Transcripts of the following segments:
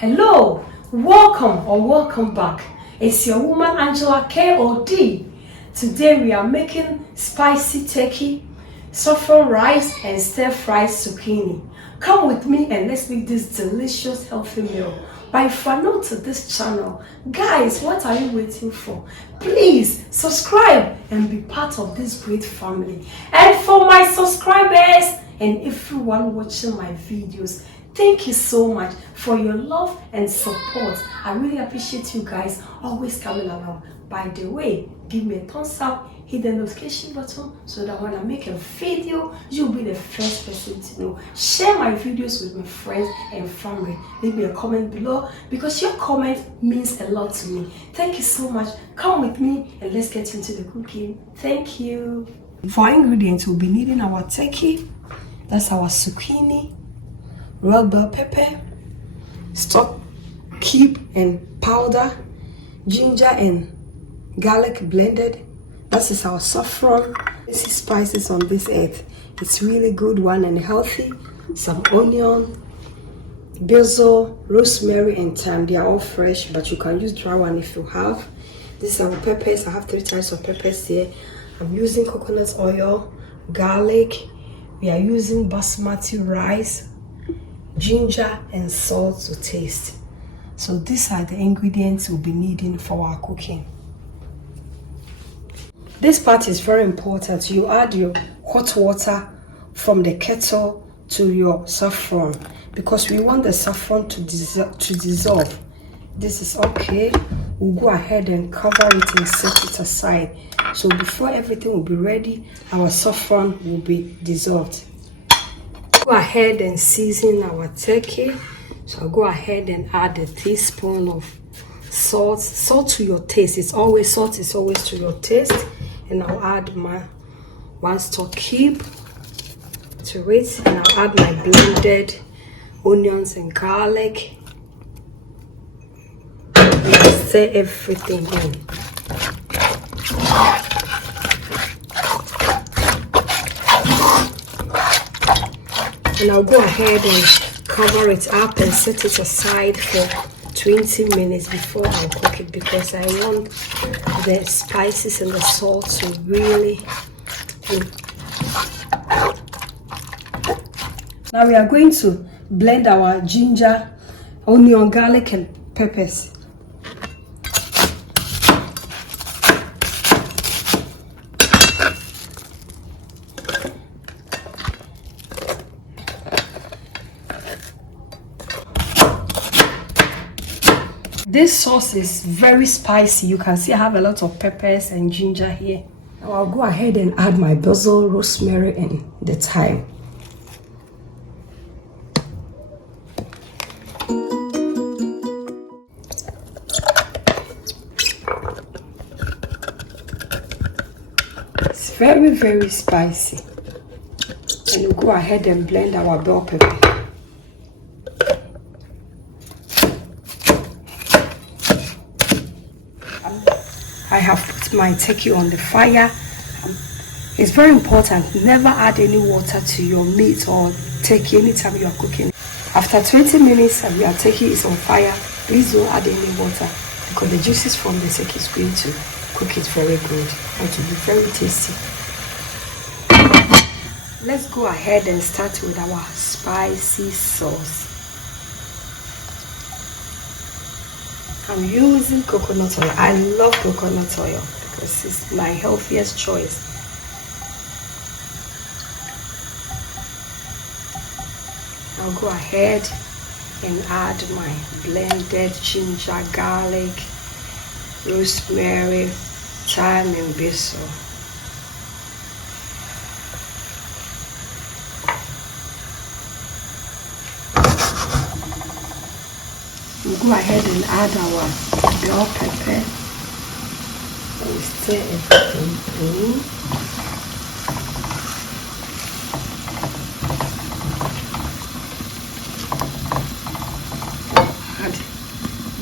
Hello, welcome back. It's your woman Angela KOD. Today we are making spicy turkey, saffron rice and stir-fried zucchini. Come with me and let's make this delicious healthy meal. But if you are new to this channel, guys, what are you waiting for? Please subscribe and be part of this great family. And for my subscribers and everyone watching my videos, thank you so much for your love and support. I really appreciate you guys always coming along. By the way, give me a thumbs up, hit the notification button so that when I make a video, you'll be the first person to know. Share my videos with my friends and family. Leave me a comment below because your comment means a lot to me. Thank you so much. Come with me and let's get into the cooking. Thank you. For our ingredients, we'll be needing our turkey, that's our zucchini, red bell pepper, stock cube and powder, ginger and garlic blended. That is our saffron. This is spices on this earth. It's really good one and healthy. Some onion, basil, rosemary and thyme. They are all fresh, but you can use dry one if you have. These are our peppers. I have 3 types of peppers here. I'm using coconut oil, garlic. We are using basmati rice, ginger and salt to taste. So these are the ingredients we'll be needing for our cooking. This part is very important. You add your hot water from the kettle to your saffron because we want the saffron to dissolve. This is okay. We'll go ahead and cover it and set it aside. So before everything will be ready, our saffron will be dissolved. Go ahead and season our turkey. So I'll go ahead and add a teaspoon of salt. Salt to your taste. Salt is always to your taste. And I'll add my 1 stock cube to it. And I'll add my blended onions and garlic. And stir everything in. And I'll go ahead and cover it up and set it aside for 20 minutes before I cook it because I want the spices and the salt to really Now we are going to blend our ginger, onion, garlic and peppers. This sauce is very spicy. You can see I have a lot of peppers and ginger here. Now I'll go ahead and add my basil, rosemary and the thyme. It's very spicy. And we'll go ahead and blend our bell pepper. I have put my turkey on the fire. It's very important, never add any water to your meat or turkey anytime you are cooking. After 20 minutes and your turkey is on fire, please don't add any water because the juices from the turkey is going to cook it very good and to be very tasty. Let's go ahead and start with our spicy sauce. I'm using coconut oil. I love coconut oil because it's my healthiest choice. I'll go ahead and add my blended ginger, garlic, rosemary, thyme and basil. We'll go ahead and add our bell pepper and stir everything in. Add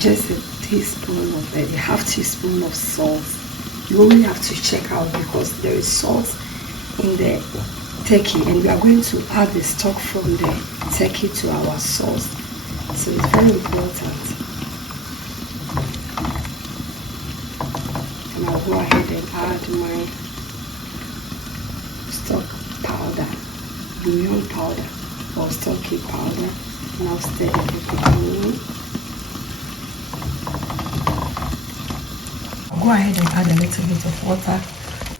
just a teaspoon of a half teaspoon of salt. You only have to check out because there is salt in the turkey and we are going to add the stock from the turkey to our sauce. So it's very important. And I'll go ahead and add my stock powder, bouillon powder, or stocky powder, and I'll stir everything in. I'll go ahead and add a little bit of water.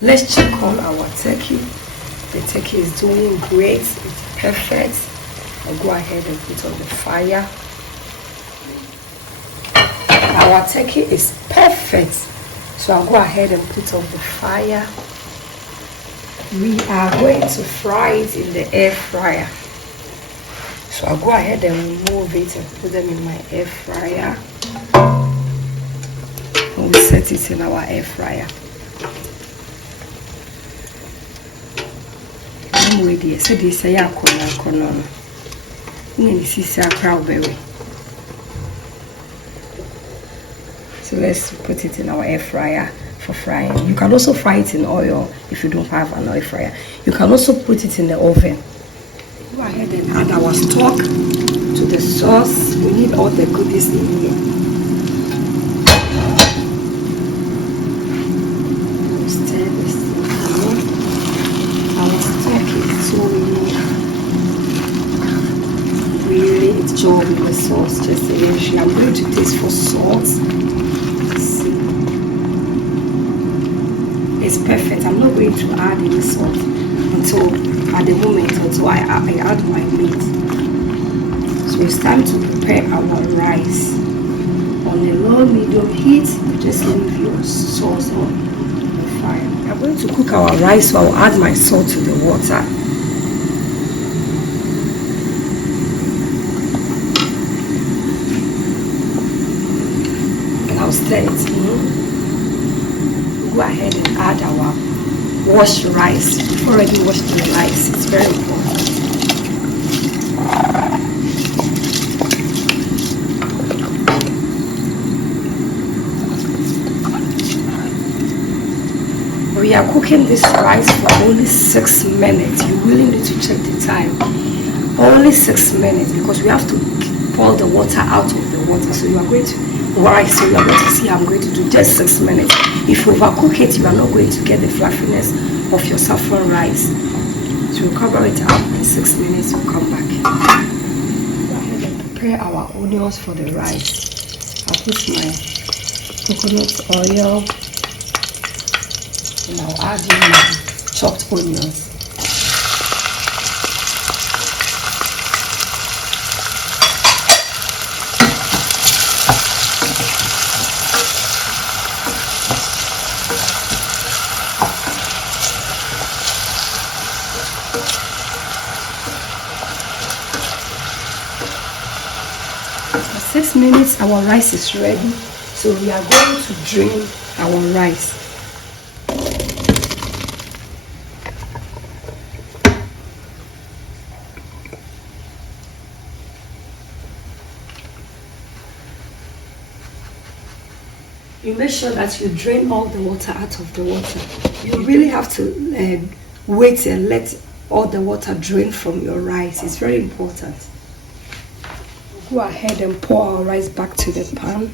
Let's check on our turkey. The turkey is doing great, it's perfect. I'll go ahead and put on the fire. Our turkey is perfect, so I'll go ahead and put on the fire. We are going to fry it in the air fryer. So I'll go ahead and remove it and put them in my air fryer. And we'll set it in our air fryer. I'm ready. So this is a corner. This is a crowberry. So let's put it in our air fryer for frying. You can also fry it in oil if you don't have an oil fryer. You can also put it in the oven. Go ahead and add our stock to the sauce. We need all the goodies in here. We'll stir this in. Our stock is so really it's job with the sauce. Just eventually I'm going to taste for salt. It's perfect. I'm not going to add any salt at the moment until I add my meat. So it's time to prepare our rice. On a low medium heat, just leave your sauce on the fire. I'm going to cook our rice, so I'll add my salt to the water. And I'll stir it in. Go ahead and add our washed rice. We've already washed the rice, it's very important. We are cooking this rice for only 6 minutes. You really need to check the time. Only 6 minutes, because we have to pour the water out of the water. So you are going to rice, so you are going to see I'm going to do just 6 minutes. If you overcook it, you are not going to get the fluffiness of your saffron rice. So we'll cover it up in 6 minutes, we'll come back. Go ahead and prepare our onions for the rice. I'll put my coconut oil and I'll add in my chopped onions. For 6 minutes our rice is ready, so we are going to drain our rice. You make sure that you drain all the water out of the water. You really have to wait and let all the water drain from your rice. It's very important. Go ahead and pour our rice back to the pan.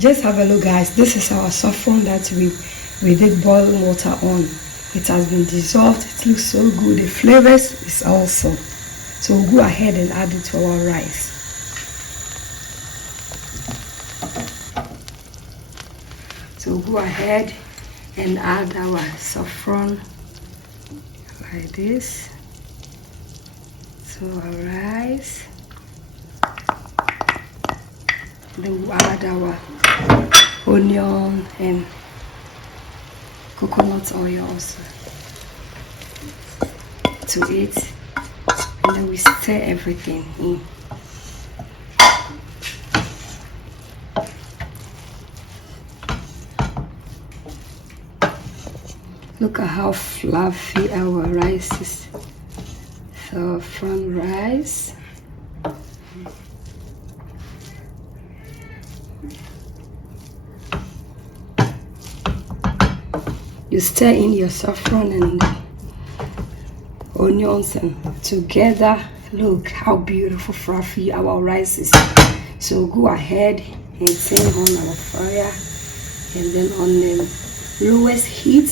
Just have a look, guys. This is our saffron that we did boiling water on. It has been dissolved. It looks so good. The flavors is awesome. So we'll go ahead and add it to our rice. So we'll go ahead and add our saffron like this to our rice. Then we'll add our onion and coconut oil also to it, and then we stir everything in. Look at how fluffy our rice is. Saffron rice. you stir in your saffron and onions and together. Look how beautiful fluffy our rice is. So go ahead and turn on our fire, and then on the lowest heat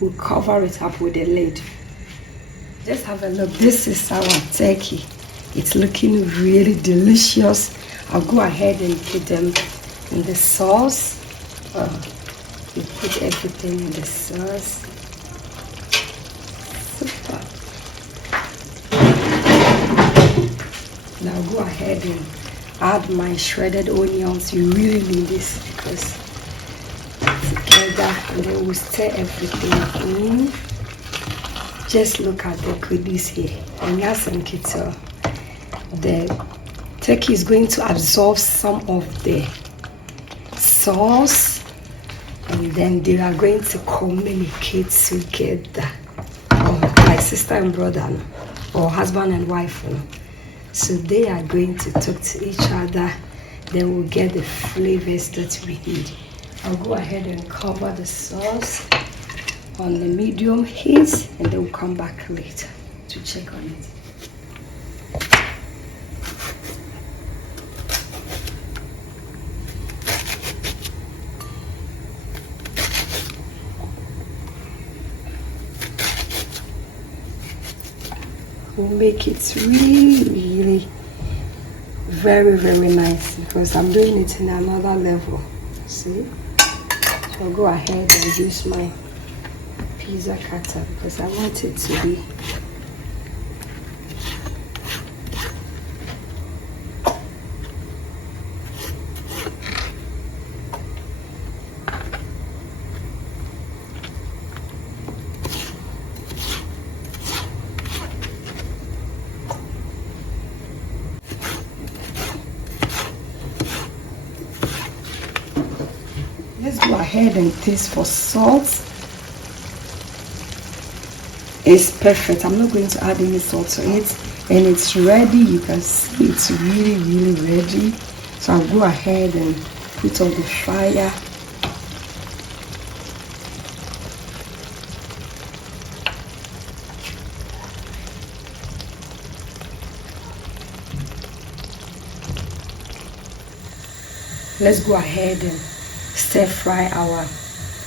we'll cover it up with a lid. Just have a look. This is our turkey. It's looking really delicious. I'll go ahead and put them in the sauce. You put everything in the sauce. Super. Now go ahead and add my shredded onions. You really need this because together, and then we'll stir everything in. Just look at the goodies here. And yes, and keto. The turkey is going to absorb some of the sauce, and then they are going to communicate together, like sister and brother, or husband and wife. So they are going to talk to each other. Then we'll get the flavors that we need. I'll go ahead and cover the sauce on the medium heat, and then we'll come back later to check on it. We'll make it really very nice because I'm doing it in another level. See? So I'll go ahead and use my pizza cutter because I want it to be Let's go ahead and taste for salt. It's perfect. I'm not going to add any salt to it, and it's ready. You can see it's really ready. So I'll go ahead and put on the fire. Let's go ahead and stir fry our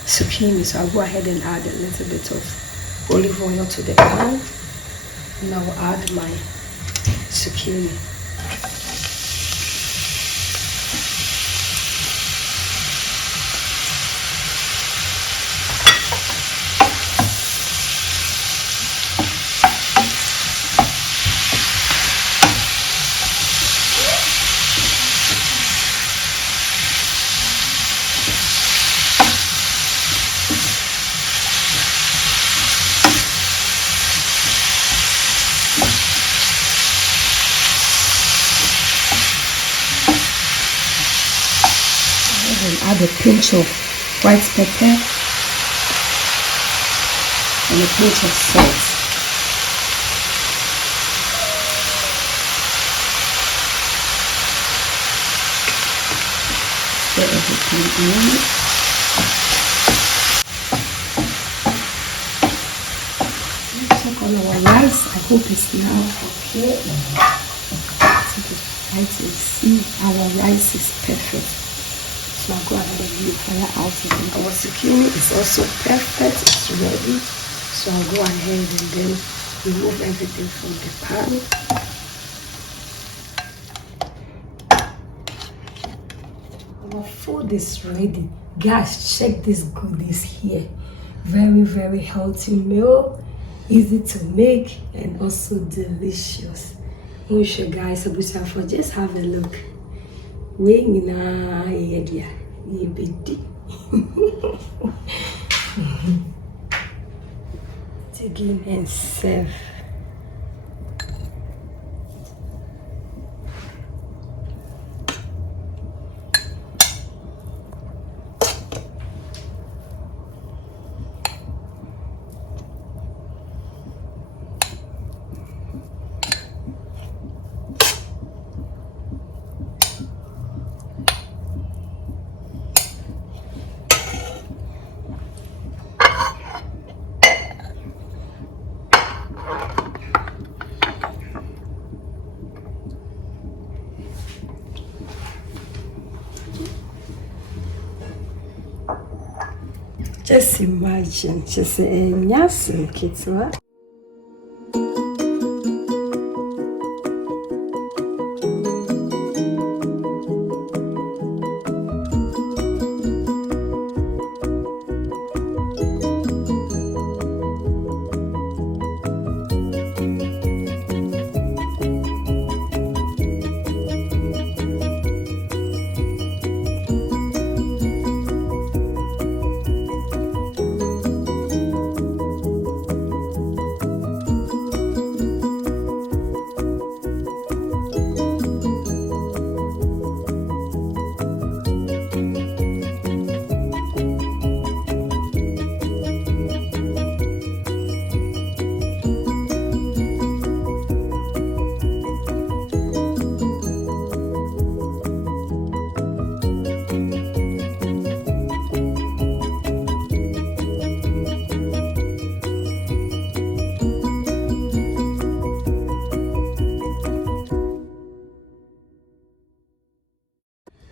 zucchini. So I'll go ahead and add a little bit of olive oil to the pan. Now I'll add my zucchini. Add a pinch of white pepper and a pinch of salt. Stir everything in. Let's check on our rice. I hope it's now okay. I can see our rice is perfect. So I'll go ahead and leave fire out again. Our zucchini is also perfect, it's ready. So I'll go ahead and then remove everything from the pan. Our food is ready. Guys, check these goodies here. Very healthy meal, easy to make and also delicious. I'm sure guys, just have a look. Dig in and serve. Just imagine, just yes, kids, what?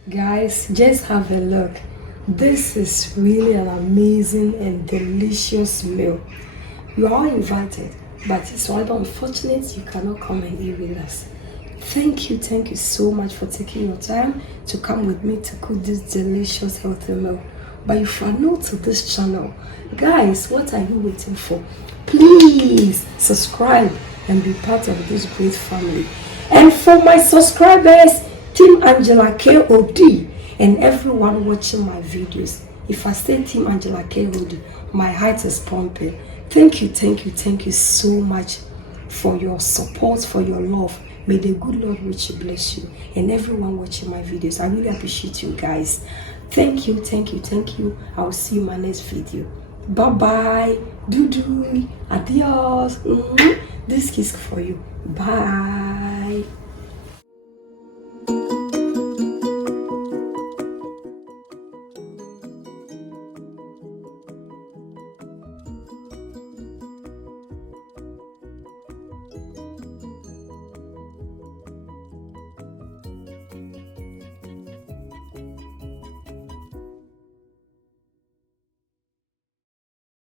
Guys, just have a look. This is really an amazing and delicious meal. You are all invited, but it's rather unfortunate you cannot come and eat with us. Thank you so much for taking your time to come with me to cook this delicious healthy meal. But if you are new to this channel, guys, what are you waiting for? Please subscribe and be part of this great family. And for my subscribers, Team Angela KOD, and everyone watching my videos, if I say Team Angela KOD, my heart is pumping. Thank you so much for your support, for your love. May the good Lord richly bless you. And everyone watching my videos, I really appreciate you guys. Thank you. I will see you in my next video. Bye. Adios. This kiss for you. Bye.